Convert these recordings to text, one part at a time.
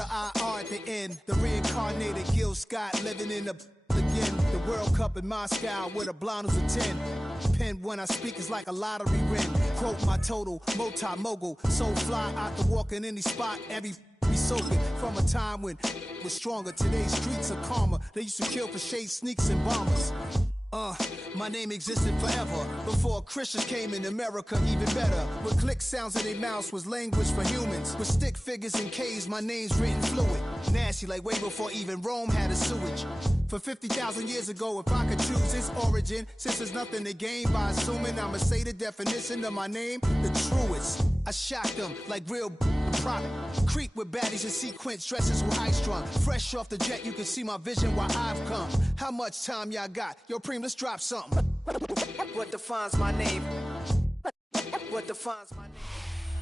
the IR at the end. The reincarnated Gil Scott living in the again. The World Cup in Moscow with a blonde who's a 10. Pen when I speak is like a lottery win. Quote my total, multi-mogul. So fly out to walk in any spot. Every be soaking from a time when was stronger. Today's streets are calmer. They used to kill for shade sneaks and bombers. My name existed forever. Before Christians came in America, even better. With click sounds in their mouths was language for humans. With stick figures and K's, my name's written fluid. Nasty like way before even Rome had a sewage. For 50,000 years ago, if I could choose its origin, since there's nothing to gain by assuming I'ma say the definition of my name, the truest. I shocked them like real product. Creep with baddies in sequence, dresses with high strung. Fresh off the jet, you can see my vision where I've come. How much time y'all got? Yo, Preem, let's drop something. What defines my name? What defines my name?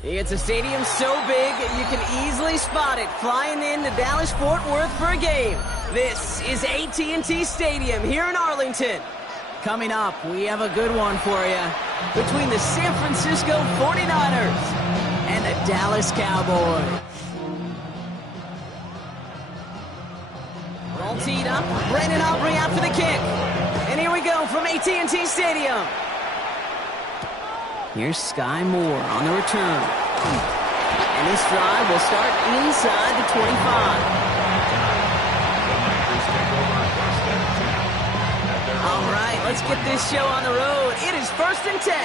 It's a stadium so big you can easily spot it flying into Dallas-Fort Worth for a game. This is AT&T Stadium here in Arlington. Coming up, we have a good one for you between the San Francisco 49ers and the Dallas Cowboys. All teed up, Brandon Aubrey out for the kick. And here we go from AT&T Stadium. Here's Sky Moore on the return. And this drive will start inside the 25. All right, let's get this show on the road. It is 1st and 10.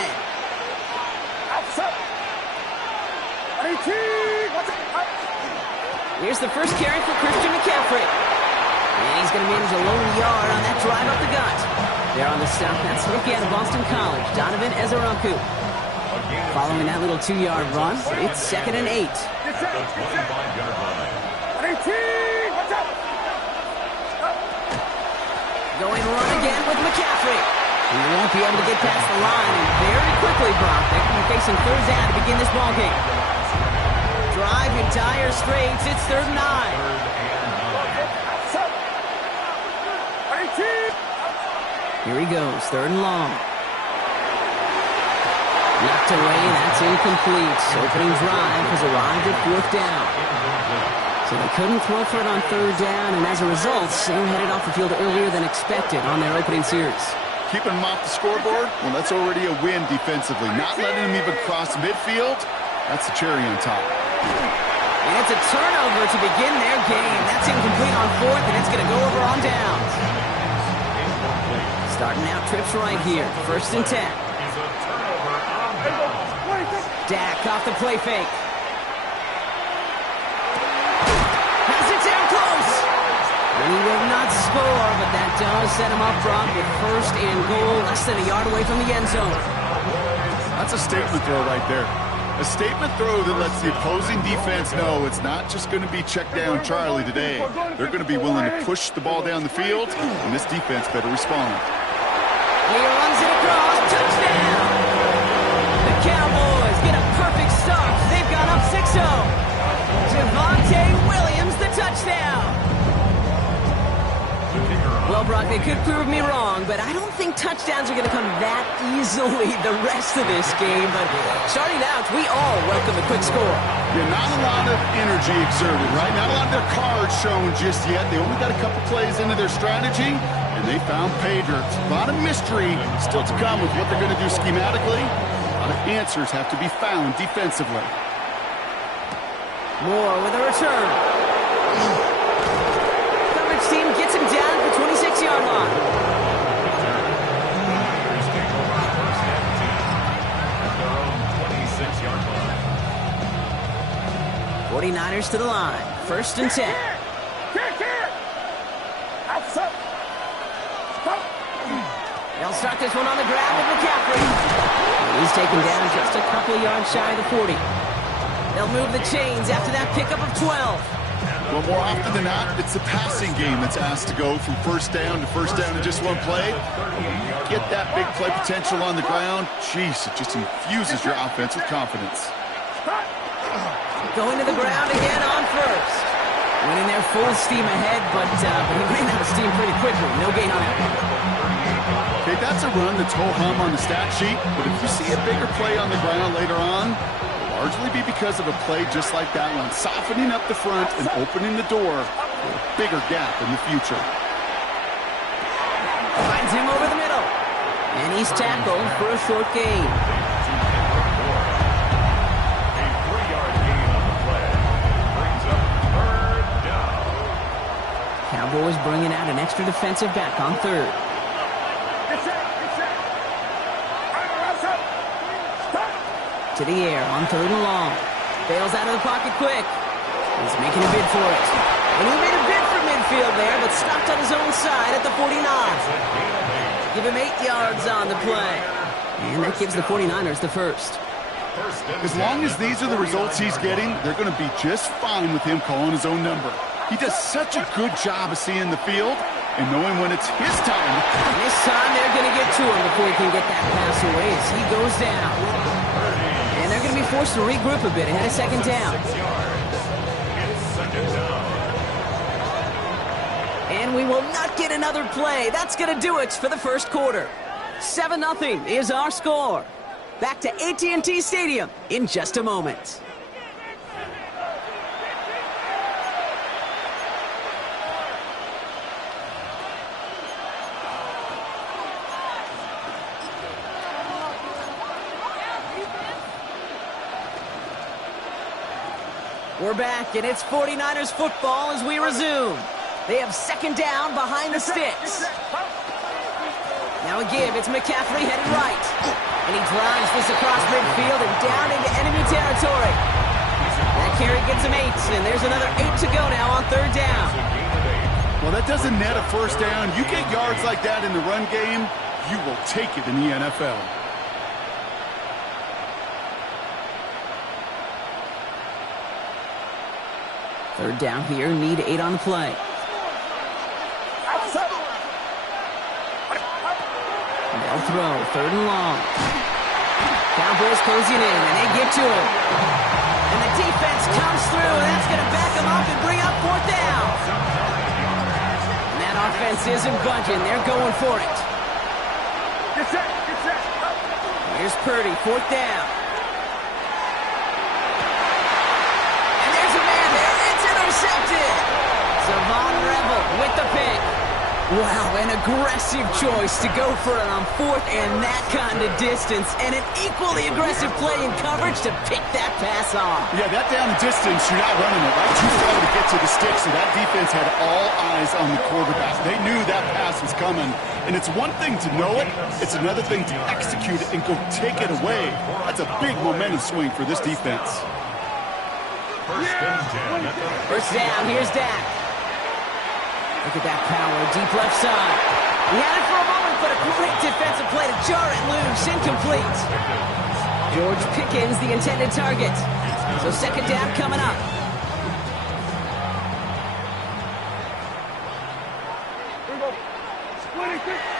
Here's the first carry for Christian McCaffrey. And he's going to manage a lone yard on that drive up the gut. There on the stop, that's rookie out of Boston College, Donovan Ezeraku. Following that little 2-yard run, it's 2nd and 8. Going run again with McCaffrey. He won't be able to get past the line, and very quickly, Brock, they're going to be facing 3rd down to begin this ballgame. Drive in dire straits, it's 3rd and 9. Here he goes, 3rd and long. Knocked away, that's incomplete. Opening drive has arrived at 4th down. So they couldn't throw for it on 3rd down, and as a result, they were headed off the field earlier than expected on their opening series. Keeping them off the scoreboard? Well, that's already a win defensively. Not letting them even cross midfield, that's the cherry on top. And it's a turnover to begin their game. That's incomplete on 4th, and it's going to go over on downs. Starting out trips right here. 1st and 10. Dak off the play fake. Has it down close. And he will not score, but that does set him up front with 1st and goal, less than a yard away from the end zone. That's a statement throw right there. A statement throw that lets the opposing defense know it's not just going to be check down Charlie today. They're going to be willing to push the ball down the field, and this defense better respond. He runs it across. Touchdown! The Cowboys get a perfect start. They've gone up 6-0. Javonte Williams, the touchdown. Well, Brock, they could prove me wrong, but I don't think touchdowns are going to come that easily the rest of this game. But starting out, we all welcome a quick score. Yeah, not a lot of energy exerted, right? Not a lot of their cards shown just yet. They only got a couple plays into their strategy, and they found pay dirt. A lot of mystery still to come with what they're going to do schematically. A lot of answers have to be found defensively. Moore with a return. Coverage team gets him down at the 26-yard line. '49ers to the line. 1st and 10. They'll start this one on the ground with McCaffrey. He's taken down just a couple of yards shy of the 40. They'll move the chains after that pickup of 12. Well, more often than not, it's the passing game that's asked to go from 1st down to 1st down in just one play. Get that big play potential on the ground. Jeez, it just infuses your offense with confidence. Going to the ground again on 1st. Winning there full steam ahead, but he ran out of steam pretty quickly. No gain on it. Okay, that's a run that's ho-hum on the stat sheet, but if you see a bigger play on the ground later on, a largely be because of a play just like that one, softening up the front and opening the door for a bigger gap in the future. Finds him over the middle. And he's tackled for a short gain. A 3-yard gain on the play. Brings up 3rd down. Cowboys bringing out an extra defensive back on 3rd. To the air on 3rd and long. Bails out of the pocket quick. He's making a bid for it. And he made a bid for midfield there, but stopped on his own side at the 49. Give him 8 yards on the play. And that gives the 49ers the first. As long as these are the results he's getting, they're going to be just fine with him calling his own number. He does such a good job of seeing the field and knowing when it's his time. And this time they're going to get to him before he can get that pass away as he goes down. And they're going to be forced to regroup a bit ahead of 2nd down. 6 yards. It's 2nd down. And we will not get another play. That's going to do it for the first quarter. 7-0 is our score. Back to AT&T Stadium in just a moment. We're back, and it's 49ers football as we resume. They have 2nd down behind the sticks. Now a give. It's McCaffrey headed right. And he drives this across midfield and down into enemy territory. That carry gets him 8, and there's another 8 to go now on 3rd down. Well, that doesn't net a first down. You get yards like that in the run game, you will take it in the NFL. Third down here, need 8 on the play. They'll throw, 3rd and long. Cowboys closing in, and they get to him. And the defense comes through, and that's going to back them up and bring up 4th down. And that offense isn't budging. They're going for it. Here's Purdy, 4th down. And there's a man there. It's intercepted. Savon Rebel with the pick. Wow, an aggressive choice to go for it on 4th and that kind of distance. And an equally aggressive play in coverage to pick that pass off. Yeah, that down distance, you're not running it right too far to get to the stick, so that defense had all eyes on the quarterback. They knew that pass was coming. And it's one thing to know it, it's another thing to execute it and go take it away. That's a big momentum swing for this defense. First down, here's Dak. Look at that power, deep left side. He had it for a moment, but a great defensive play to jar it loose, incomplete. George Pickens, the intended target. So 2nd down coming up.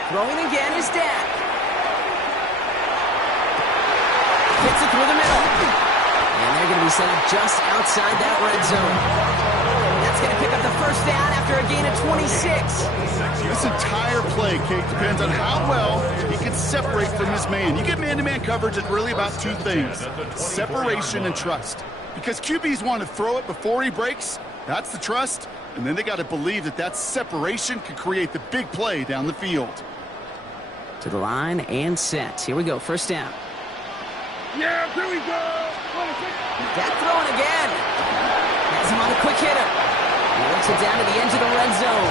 Throwing again is Dak. Hits it through the middle. And they're going to be set up just outside that red zone. That's going to pick up the first down after a gain of 26. This entire play, Kate, depends on how well he can separate from his man. You get man-to-man coverage, it's really about 2 things, separation and trust. Because QBs want to throw it before he breaks, that's the trust, and then they got to believe that that separation can create the big play down the field. To the line and set. Here we go, first down. Yeah, here we go. Dak throwing again. Has him on a quick hitter. He works it down to the edge of the red zone.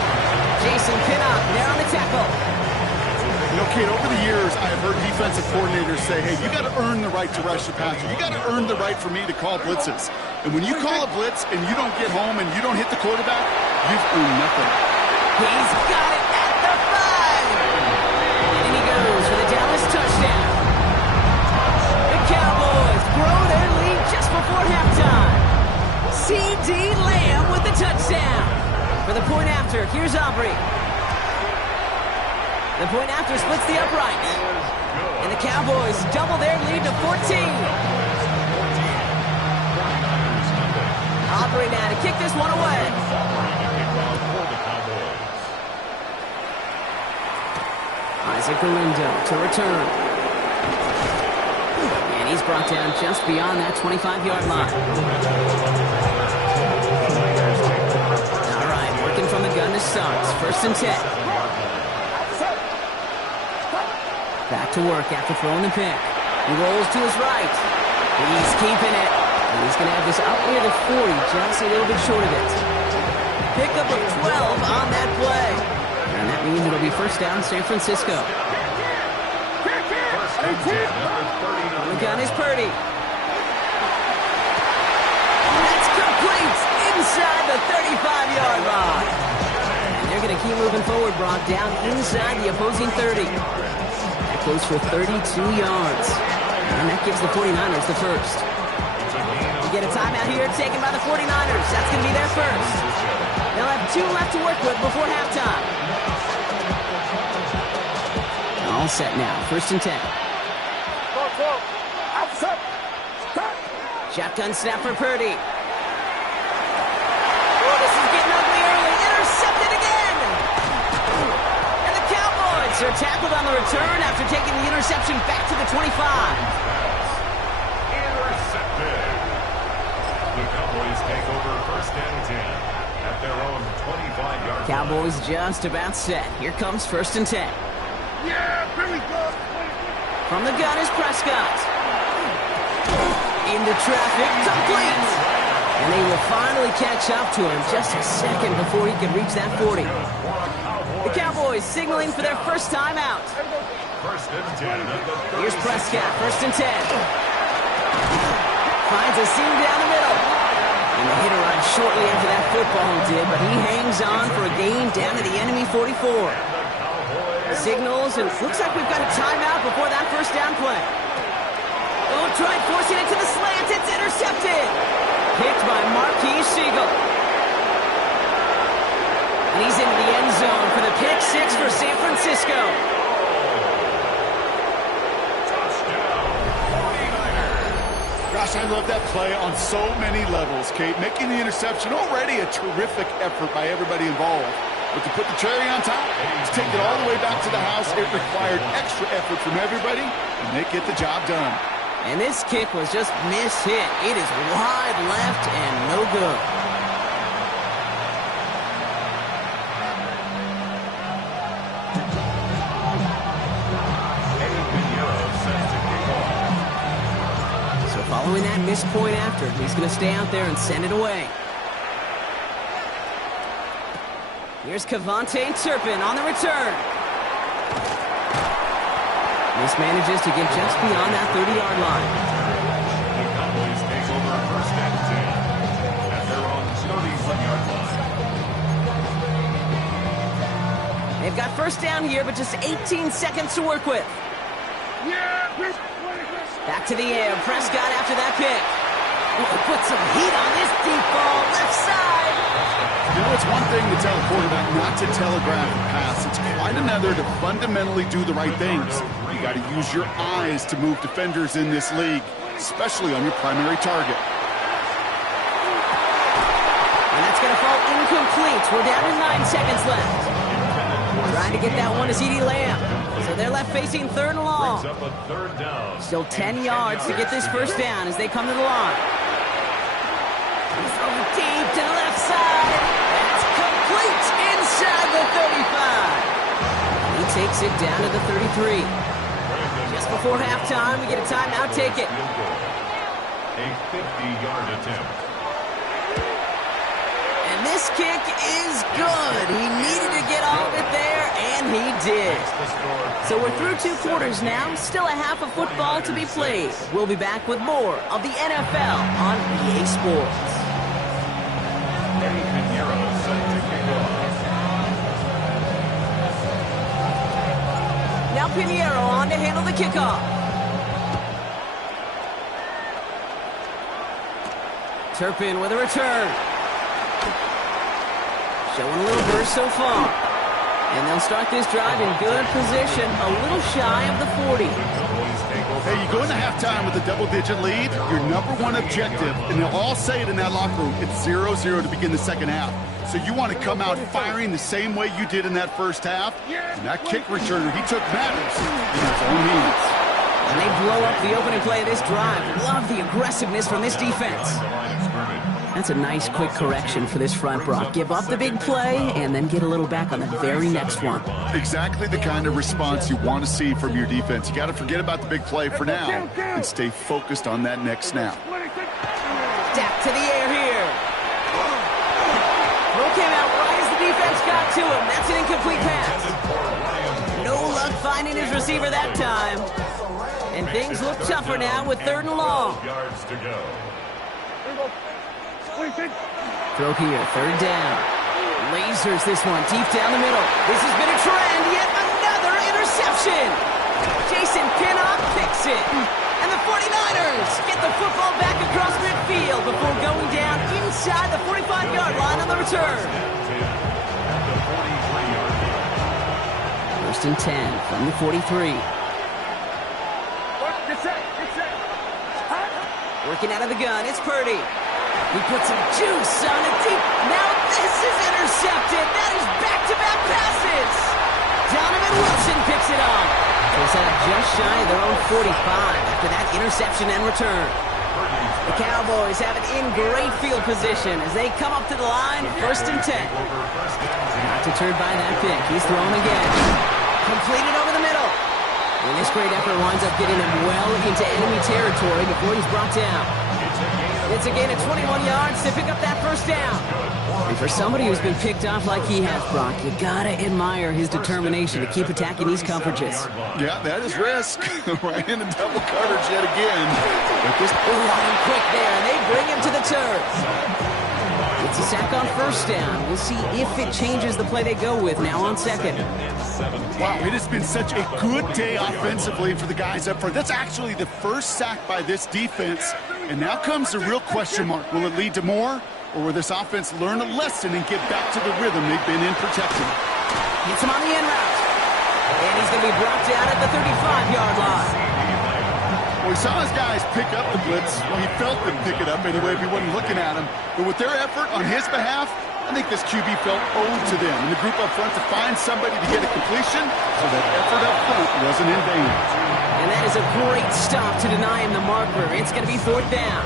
Jason Pinnock there on the tackle. You know, Kate, over the years, I've heard defensive coordinators say, hey, you got to earn the right to rush the passer. You got to earn the right for me to call blitzes. And when you call a blitz and you don't get home and you don't hit the quarterback, you've earned nothing. He's got it at the 5. And in he goes for the Dallas touchdown. The Cowboys grow their lead just before halftime. C.D. Lamb with the touchdown. For the point after, here's Aubrey. The point after splits the upright. And the Cowboys double their lead to 14. Aubrey now to kick this one away. Isaac Galindo to return. And He's brought down just beyond that 25-yard line. All right, working from the gun to start. First and 10. Back to work after throwing the pick. He rolls to his right. He's keeping it. And he's going to have this up near the 40, just a little bit short of it. Pickup of 12 on that play. And that means it'll be first down San Francisco. The gun is Purdy. That's complete inside the 35-yard line. And they're going to keep moving forward, Brock, down inside the opposing 30. That goes for 32 yards. And that gives the 49ers the first. We get a timeout here taken by the 49ers. That's going to be their first. They'll have 2 left to work with before halftime. All set now. First and 10. Shotgun snap for Purdy. Oh, this is getting ugly early. Intercepted again. And the Cowboys are tackled on the return after taking the interception back to the 25. Intercepted. The Cowboys take over first and 10 at their own 25-yard line. Cowboys just about set. Here comes first and 10. Yeah, here we go. From the gun is Prescott. Into traffic, complete. And they will finally catch up to him just a second before he can reach that 40. The Cowboys signaling for their first time out. First and 10. Here's Prescott, first and 10. Finds a seam down the middle. And the hit arrived shortly after that football did, but he hangs on for a gain down to the enemy 44. Signals, and looks like we've got a timeout before that first down play. Oh, tried forcing it to the slant. It's intercepted. Picked by Marquise Siegel. And he's into the end zone for the pick 6 for San Francisco. Gosh, I love that play on so many levels, Kate. Making the interception, already a terrific effort by everybody involved. But to put the cherry on top, to take it all the way back to the house, it required extra effort from everybody, and they get the job done. And this kick was just mishit. It is wide left and no good. So following that missed point after, he's going to stay out there and send it away. Here's Kevontae Turpin on the return. This manages to get just beyond that 30-yard line. The Cowboys take over first and 10 at their own 31-yard line. They've got first down here, but just 18 seconds to work with. Back to the air. Prescott after that pick. Put some heat on this deep ball. Left side. You know, it's one thing to tell a quarterback not to telegraph a pass. It's quite another to fundamentally do the right things. You got to use your eyes to move defenders in this league, especially on your primary target. And that's going to fall incomplete. We're down to 9 seconds left. Trying to get that one to CeeDee Lamb. So they're left facing third and long. Brings up a third down. Still 10 yards to get this first down as they come to the line. Throw deep to the left side. That's complete inside the 35. He takes it down to the 33. Just before halftime, we get a timeout. Take it. A 50-yard attempt. And this kick is good. He needed to get all of it there, and he did. So we're through 2 quarters now. Still a half of football to be played. We'll be back with more of the NFL on EA Sports. Now Pinheiro on to handle the kickoff. Turpin with a return. Showing a little burst so far. And they'll start this drive in good position, a little shy of the 40. Hey, you go into halftime with a double-digit lead, your number one objective, and they'll all say it in that locker room, it's 0-0 to begin the second half. So you want to come out firing the same way you did in that first half. And that kick returner he took matters in his own means. And they blow up the opening play of this drive. Love the aggressiveness from this defense. That's a nice, quick correction for this front, Brock. Give up the big play and then get a little back on the very next one. Exactly the kind of response you want to see from your defense. You got to forget about the big play for now and stay focused on that next snap. Tap to the air here. Throw came out right as the defense got to him. That's an incomplete pass. No luck finding his receiver that time. And things look tougher now with 3rd and long. Yards to go. Throw here, 3rd down. Lasers this one deep down the middle. This has been a trend. Yet another interception. Jason Pinnock picks it. And the 49ers get the football back across midfield before going down inside the 45-yard line on the return. 1st and 10 from the 43. Working out of the gun, it's Purdy. He puts some juice on it deep. Now this is intercepted. That is back-to-back passes. Donovan Wilson picks it up. Goes out just shy of their own 45 after that interception and return. The Cowboys have it in great field position as they come up to the line, 1st and 10. Not deterred by that pick. He's throwing again. Completed over the middle. And this great effort winds up getting him well into enemy territory before he's brought down. It's a gain of 21 yards to pick up that 1st down. And for somebody who's been picked off like he has, Brock, you gotta admire his determination to keep attacking these coverages. Yeah, that is risk. Right into double coverage yet again. But this line quick there, and they bring him to the turf. It's a sack on 1st down. We'll see if it changes the play they go with now on 2nd. Wow, it has been such a good day offensively for the guys up front. That's actually the 1st sack by this defense. And now comes the real question mark. Will it lead to more? Or will this offense learn a lesson and get back to the rhythm they've been in protecting? Hits him on the end route. And he's going to be brought down at the 35-yard line. Well, we saw his guys pick up the blitz. Well, he felt them pick it up anyway if he wasn't looking at him. But with their effort on his behalf, I think this QB felt owed to them. And the group up front to find somebody to get a completion, so that effort up front wasn't in vain. And that is a great stop to deny him the marker. It's going to be 4th down.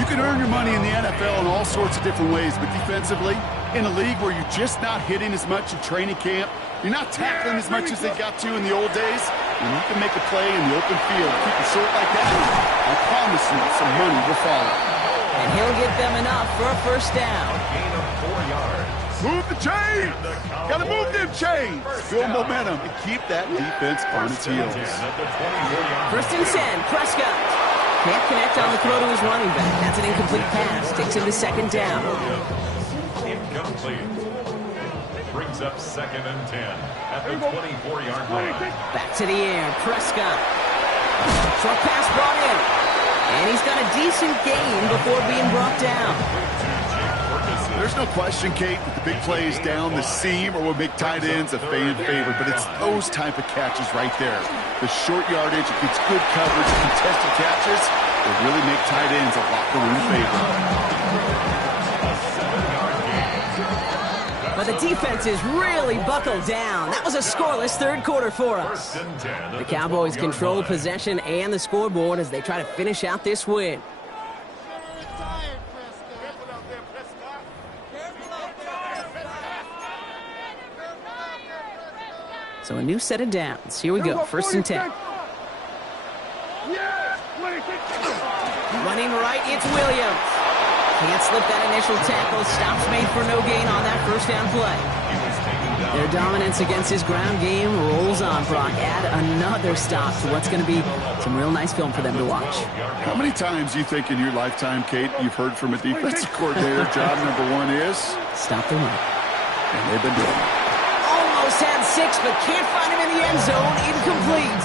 You can earn your money in the NFL in all sorts of different ways, but defensively, in a league where you're just not hitting as much in training camp, you're not tackling as much as they got to in the old days, and you can make a play in the open field. Keep it short like that, I promise you some money will follow. And he'll get them enough for a 1st down. Gain of 4 yards. Move the chains! Gotta move them chains! Build momentum and keep that defense on its heels. 1st and 10, Prescott. Can't connect on the throw to his running back. That's an incomplete pass. Takes him to 2nd down. Incomplete. Brings up 2nd and 10 at the 24-yard line. Back to the air, Prescott. Short pass brought in. And he's got a decent gain before being brought down. There's no question, Kate, that the big plays down the seam or will make tight ends a fan favorite, but it's those type of catches right there. The short yardage, it gets good coverage, contested catches, will really make tight ends a locker room favorite. But the defense is really buckled down. That was a scoreless 3rd quarter for us. The Cowboys control possession and the scoreboard as they try to finish out this win. So a new set of downs. Here we go, 1st and 10. Running right, it's Williams. Can't slip that initial tackle. Stops made for no gain on that 1st down play. Their dominance against his ground game rolls on, Brock. Add another stop to what's going to be some real nice film for them to watch. How many times do you think in your lifetime, Kate, you've heard from a defensive coordinator, job number 1 is? Stop the run. And they've been doing it. Almost had 6, but can't find him in the end zone. Incomplete.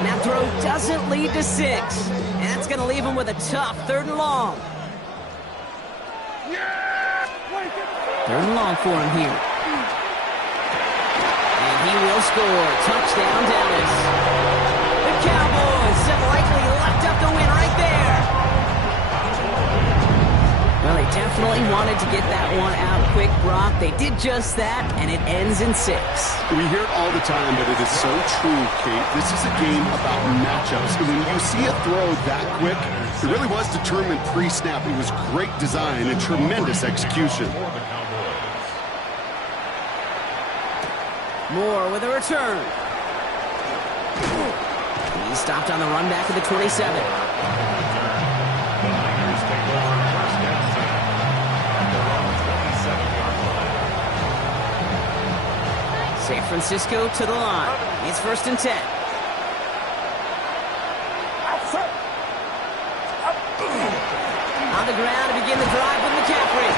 And that throw doesn't lead to 6. And that's going to leave him with a tough 3rd and long. 3rd and long for him here. And he will score. Touchdown, Dallas. The Cowboys have likely left up the win right there. Well, they definitely wanted to get that one out quick, Brock. They did just that, and it ends in 6. We hear it all the time, but it is so true, Kate. This is a game about matchups. And when you see a throw that quick, it really was determined pre-snap. It was great design and tremendous execution. Moore with a return. He's stopped on the run back at the 27. San Francisco to the line. It's 1st and 10. On the ground to begin the drive with McCaffrey.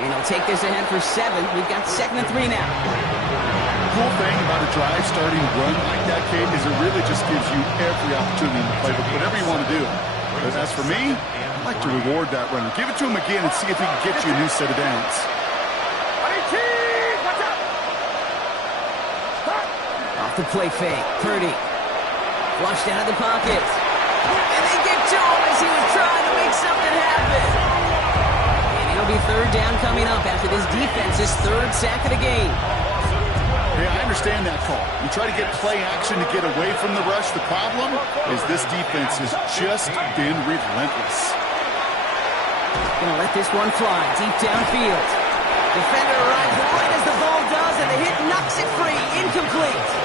And he'll take this ahead for 7. We've got 2nd and 3 now. The cool thing about a drive starting run like that, Kate, is it really just gives you every opportunity in the playbook, whatever you want to do. But as for me, I'd like to reward that runner. Give it to him again and see if he can get you a new set of downs. The play fake. Purdy. Flushed out of the pocket. And they get to him as he was trying to make something happen. And it'll be 3rd down coming up after this defense's 3rd sack of the game. Yeah, I understand that call. You try to get play action to get away from the rush. The problem is this defense has just been relentless. Gonna let this one fly deep downfield. Defender arrives right as the ball does, and the hit knocks it free. Incomplete.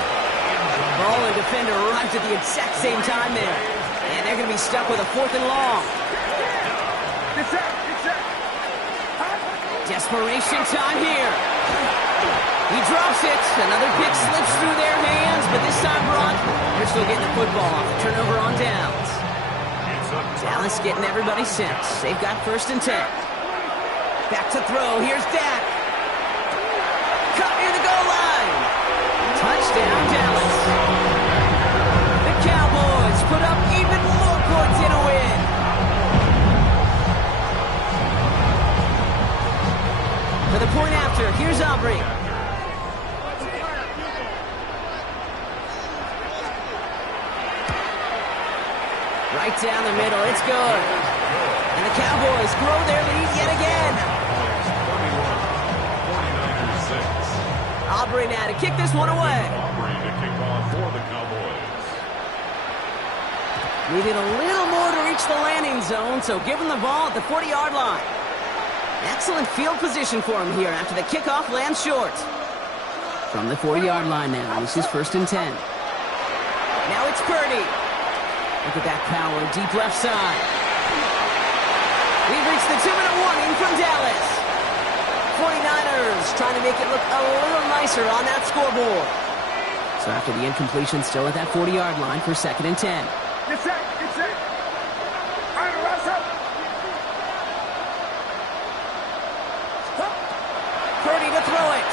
Ball and defender arrived at the exact same time there. And they're going to be stuck with a 4th and long. Desperation time here. He drops it. Another pick slips through their hands, but this time, Brock, they're still getting the football off. Turnover on downs. Dallas getting everybody sent. They've got 1st and 10. Back to throw. Here's Dak. Caught near the goal line. Touchdown, Dallas. The Cowboys put up even more points in a win. For the point after, here's Aubrey. Right down the middle, it's good. And the Cowboys grow their lead yet again. 49ers 6. Aubrey now to kick this one away. Aubrey to kick off for the Cowboys. Needed a little more to reach the landing zone, so give him the ball at the 40-yard line. Excellent field position for him here after the kickoff lands short. From the 40-yard line now, this is 1st and 10. Now it's Purdy. Look at that power, deep left side. We've reached the 2-minute warning from Dallas. 49ers trying to make it look a little nicer on that scoreboard. So after the incompletion, still at that 40-yard line for 2nd and 10. Get set, get set. All right, rise up. Purdy to throw it.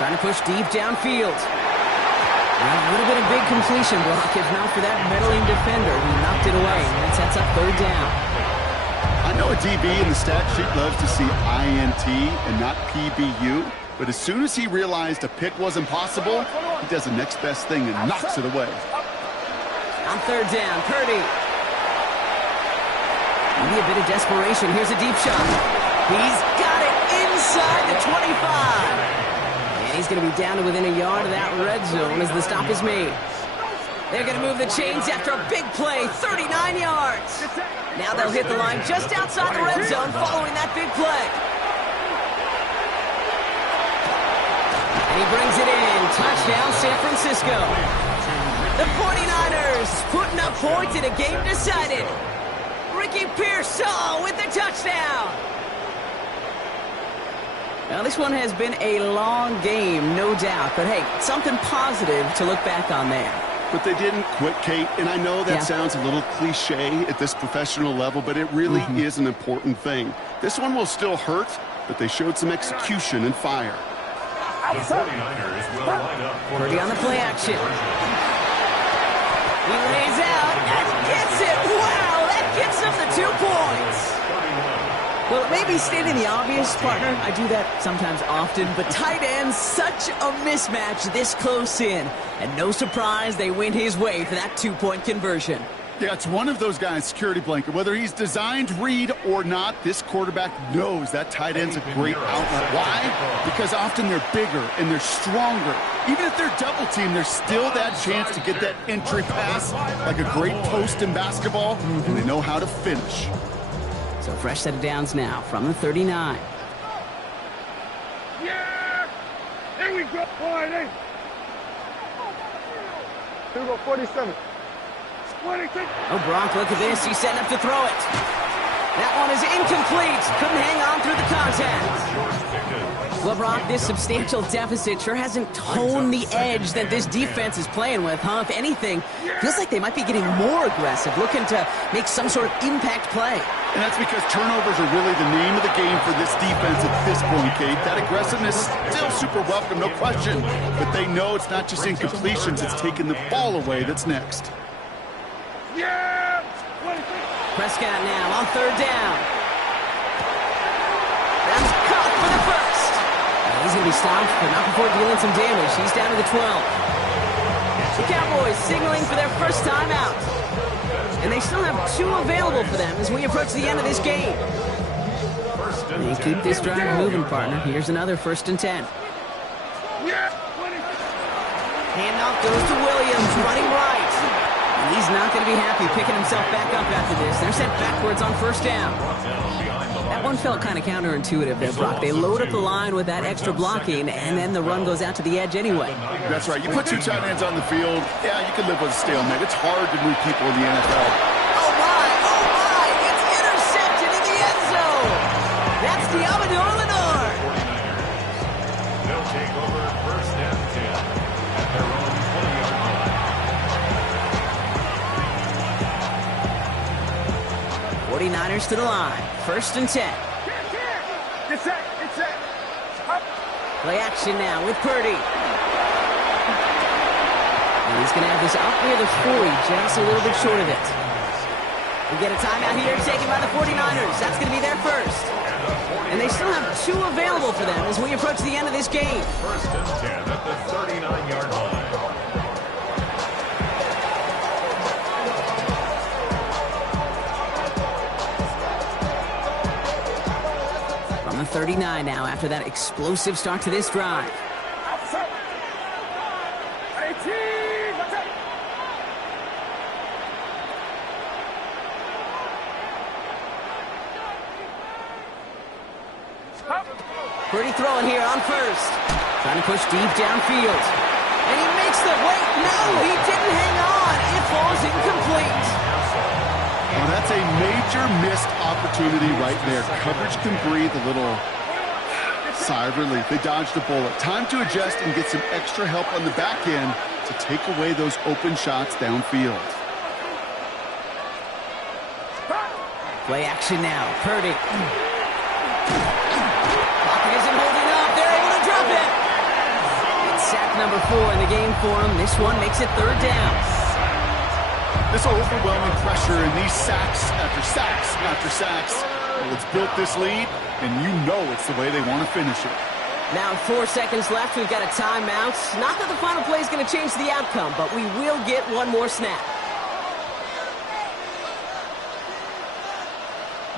Trying to push deep downfield. Well, a little bit of big completion, Brock. If not for that meddling defender, he knocked it away. And that sets up 3rd down. I know a DB in the stat sheet loves to see INT and not PBU, but as soon as he realized a pick wasn't possible, he does the next best thing and knocks it away. On 3rd down, Purdy. Maybe a bit of desperation. Here's a deep shot. He's got it inside the 25. And he's going to be down to within a yard of that red zone as the stop is made. They're going to move the chains after a big play, 39 yards. Now they'll hit the line just outside the red zone following that big play. And he brings it in. Touchdown, San Francisco. The 49ers putting up points in a game decided. Ricky Pearsall with the touchdown. Now, this one has been a long game, no doubt. But, hey, something positive to look back on there. But they didn't quit, Kate, and I know that sounds a little cliche at this professional level, but it really is an important thing. This one will still hurt, but they showed some execution and fire. The 49ers will line up for Purdy on the play action. He lays out and gets it. Wow, that gets him the 2 points. Well, it may be stating the obvious, partner. I do that sometimes often, but tight ends, such a mismatch this close in. And no surprise, they went his way for that 2-point conversion. Yeah, it's one of those guys, security blanket. Whether he's designed read or not, this quarterback knows that tight end's a great outlet. Why? Because often they're bigger and they're stronger. Even if they're double teamed, there's still that chance to get that entry pass like a great post in basketball, and they know how to finish. So fresh set of downs now from the 39. Yeah! Here we go, boy. Here we go, 47. 26. Oh, Brock, look at this. He's setting up to throw it. That one is incomplete. Couldn't hang on through the contact. Well, Brock, this substantial deficit sure hasn't toned the edge that this defense is playing with, huh? If anything, feels like they might be getting more aggressive, looking to make some sort of impact play. And that's because turnovers are really the name of the game for this defense at this point, Kate. That aggressiveness is still super welcome, no question. But they know it's not just incompletions, it's taking the ball away that's next. Yeah! 26. Prescott now on third down. That's caught for the first. He's going to be stopped, but not before dealing some damage. He's down to the 12. The Cowboys signaling for their first time out. And they still have 2 available for them as we approach the end of this game. They keep this drive moving, partner. Here's another 1st and 10. Yeah! 26. Handoff goes to Williams, running right. And he's not going to be happy picking himself back up after this. They're sent backwards on 1st down. That one felt kind of counterintuitive there, Brock. They load up the line with that extra blocking, and then the run goes out to the edge anyway. That's right. You put 2 tight ends on the field, yeah, you can live with a stalemate. It's hard to move people in the NFL. Oh, my! It's intercepted in the end zone! That's the Amador Lenore! They'll take over 1st and 10 at their own 20-yard line. 49ers to the line. 1st and 10. Get set. Get set. Up. Play action now with Purdy. And he's going to have this up near the 40, just a little bit short of it. We get a timeout here taken by the 49ers. That's going to be their first. And they still have 2 available for them as we approach the end of this game. 1st and 10 at the 39-yard line. From the 39 now after that explosive start to this drive. Outside. 18. Watch out. Purdy throwing here on 1st. Trying to push deep downfield. And he makes the wait. No, he didn't hang on. It falls incomplete. Well, that's a major missed opportunity right there. Coverage can breathe a little sigh of relief. They dodged the bullet. Time to adjust and get some extra help on the back end to take away those open shots downfield. Play action now. Purdy. Pocket isn't holding up. They're able to drop it. It's sack number 4 in the game for him. This one makes it 3rd down. This overwhelming pressure and these sacks after sacks after sacks. Well, it's built this lead, and you know it's the way they want to finish it. Now 4 seconds left. We've got a timeout. Not that the final play is going to change the outcome, but we will get one more snap.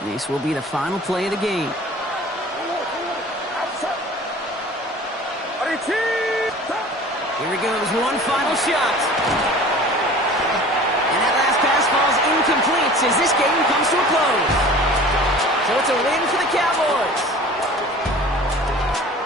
This will be the final play of the game. Here he goes, one final shot. And that last pass falls incomplete as this game comes to a close. So it's a win for the Cowboys.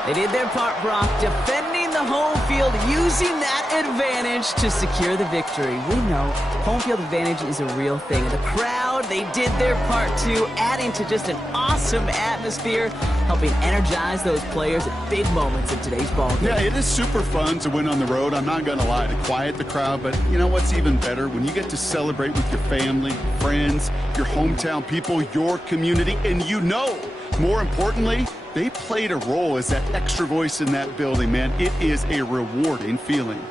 They did their part, Brock, defending the home field, using that advantage to secure the victory. We know home field advantage is a real thing. The crowd, they did their part too, adding to just an awesome atmosphere, helping energize those players at big moments in today's ballgame. Yeah, it is super fun to win on the road. I'm not going to lie, to quiet the crowd. But you know what's even better? When you get to celebrate with your family, friends, your hometown people, your community, and you know, more importantly, they played a role as that extra voice in that building, man. It is a rewarding feeling.